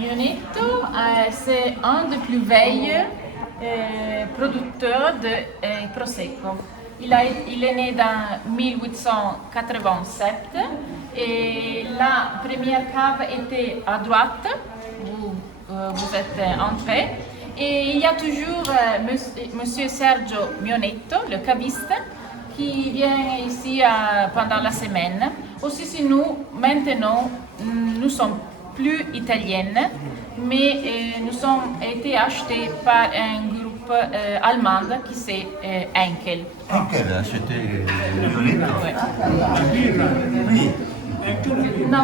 Mionetto, c'est un des plus vieux producteurs de Prosecco. Il est né en 1887 et la première cave était à droite, où vous êtes entré. Et il y a toujours Monsieur Sergio Mionetto, le caviste, qui vient ici pendant la semaine. Aussi, si nous, maintenant, nous sommes plus italiennes, mais nous sommes été achetés par un groupe allemand qui c'est Henkel. Henkel, c'était Mionetto? Oui. No,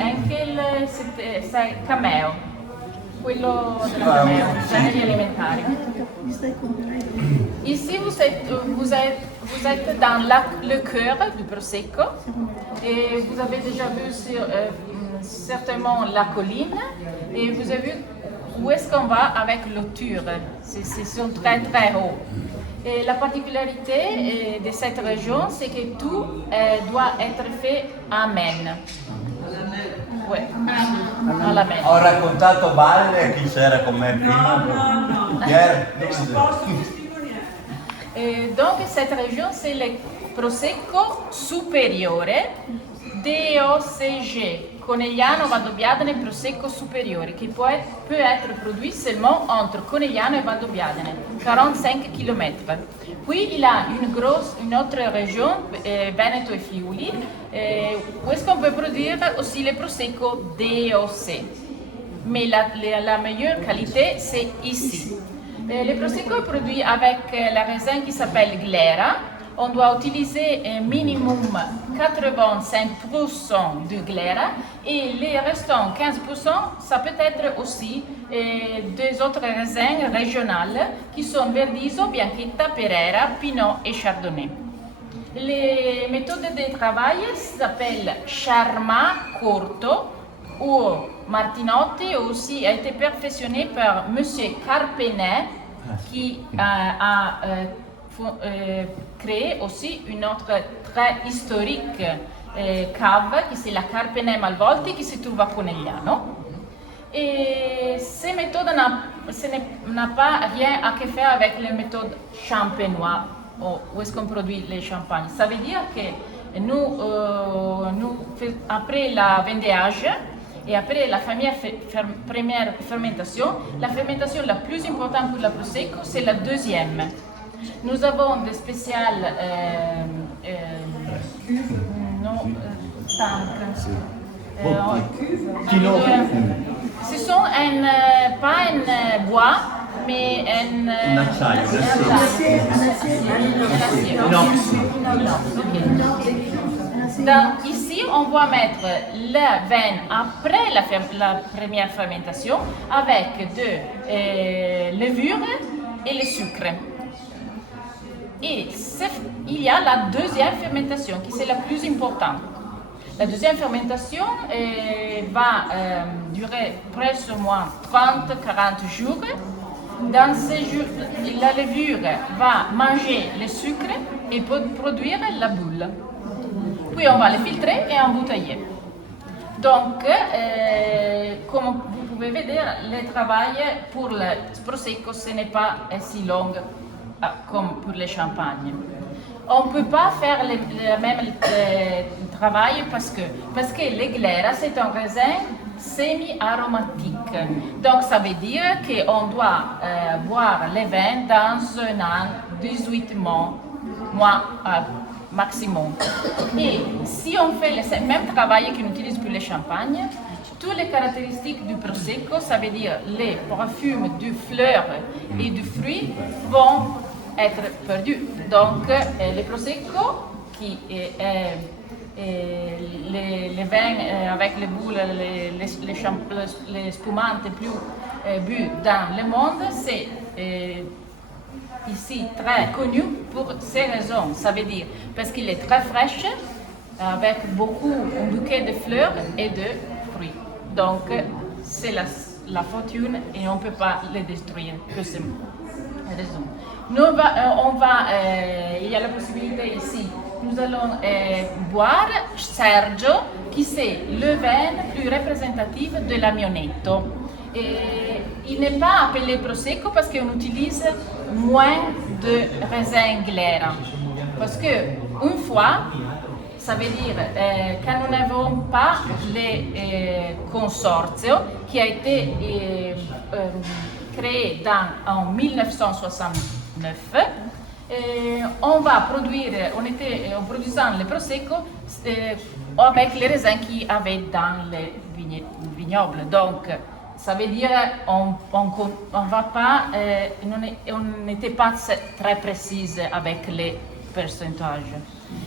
Henkel c'est Cameo, quello della Cameo, generi alimentari. Ici vous êtes dans le cœur du Prosecco et vous avez déjà vu certainement la colline et vous avez vu où est-ce qu'on va avec l'auture. C'est très très haut. Et la particularité de cette région, c'est que tout doit être fait à main. Ouais. Alla main. Ho raccontato balle a chi c'era con me prima. No. Pierre, Et donc cette région, c'est le Prosecco Superiore DOCG, Conegliano Valdobbiadene Prosecco Superiore, qui peut être produit seulement entre Conegliano et Valdobbiadene, 45 km. Puis il y a une autre région, Veneto et Friuli, où est-ce qu'on peut produire aussi le Prosecco DOC. Mais la meilleure qualité, c'est ici. Le Prosecco est produit avec la raisin qui s'appelle Glera. On doit utiliser un minimum 85% de Glera et les restants 15%, ça peut être aussi des autres raisins régionaux qui sont Verdiso, Bianchetta, Pereira, Pinot et Chardonnay. Les méthodes de travail s'appellent Charmat Corto ou Martinotti, aussi a été perfectionné par M. Carpenet qui a créé aussi une autre très historique cave qui c'est la Carpenet Malvolti qui se trouve à Conegliano. Et ces méthodes n'a pas rien à faire avec les méthodes champenois où est-ce qu'on produit les champagnes. Ça veut dire que nous après la vendéage et après la première fermentation, la fermentation la plus importante pour la Prosecco, c'est la deuxième. Nous avons des spéciales ce sont pas un bois, mais un acciaio. Ici, on va mettre la veine après la première fermentation avec de levure et le sucre. Et il y a la deuxième fermentation qui c'est la plus importante. La deuxième fermentation va durer presque au moins 30-40 jours. Dans ces jours, la levure va manger le sucre et produire la boule. Puis on va le filtrer et embouteiller. Donc, comme vous pouvez voir, le travail pour le Prosecco ce n'est pas si long comme pour le champagne. On ne peut pas faire le même travail parce que le Glera c'est un raisin semi-aromatique. Donc ça veut dire qu'on doit boire les vins dans un an, 18 mois maximum. Et si on fait le même travail qu'on utilise pour le champagne, toutes les caractéristiques du Prosecco, ça veut dire les parfums du fleur et du fruit vont être perdus. Donc le Prosecco, qui est les vins avec les boules, les spumantes les plus bu dans le monde, c'est ici très connu pour ces raisons. Ça veut dire parce qu'il est très fraîche, avec un bouquet de fleurs et de fruits. Donc c'est la fortune et on ne peut pas les détruire. raison. Il y a la possibilité ici. Nous allons boire Sergio, qui c'est le vin plus représentatif de l'Amionnetto. Et il n'est pas appelé Prosecco parce qu'on utilise moins de raisin glera. Parce que une fois, ça veut dire quand nous n'avons pas le consorzio qui a été créé en 1969, on va produire, en produisant le Prosecco avec les raisins qu'il y avait dans les vignobles. Donc, ça veut dire on va pas, on n'était pas très précise avec les pourcentages.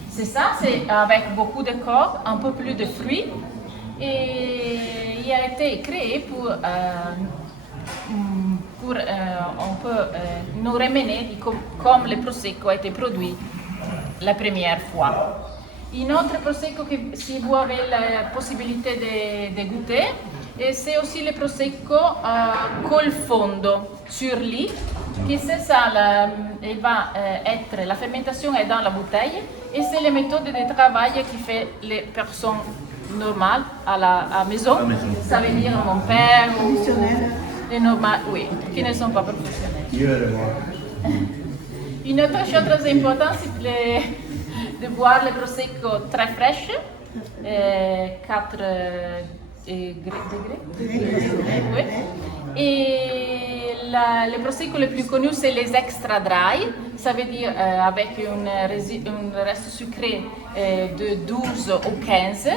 C'est ça, c'est avec beaucoup de corps, un peu plus de fruits, et il a été créé pour on peut nous ramener comme le Prosecco a été produit la première fois. Un autre Prosecco que si vous avez la possibilité de goûter, et c'est aussi le Prosecco col fondo sur lit, qui c'est ça, il va être, la fermentation est dans la bouteille, et c'est les méthodes de travail qui fait les personnes normales à la maison. Ça veut dire mon père ou les normales, oui, qui ne sont pas professionnels. Une autre chose très importante, c'est de boire le Prosecco très fraîche, 4 degrés. Oui. Et le Prosecco le plus connu, c'est les extra dry, ça veut dire avec un reste sucré de 12 ou 15,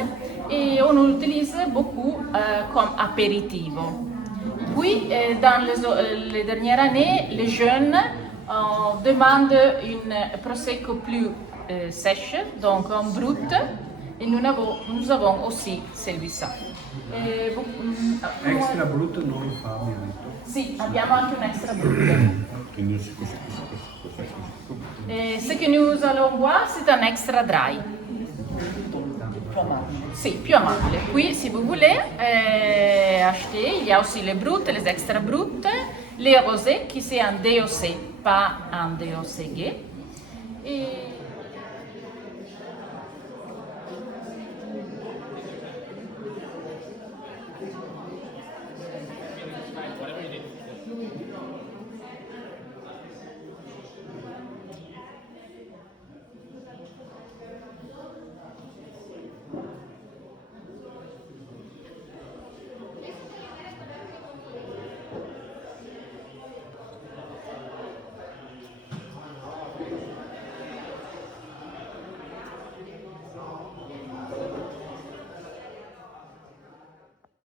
et on l'utilise beaucoup comme apéritivo. Puis, dans les dernières années, les jeunes demandent une Prosecco plus sèche, donc en brut, et nous avons aussi celui-ci. Extra brutto non lo fa, mi ha detto. Sì, abbiamo anche un extra brut. Ce que nous allons boire, c'est un extra dry. Si, più amabile. Puis, si vous voulez acheter, il y a aussi les bruts, les extra bruts, les rosés, qui c'est un DOC, pas un DOCG. Et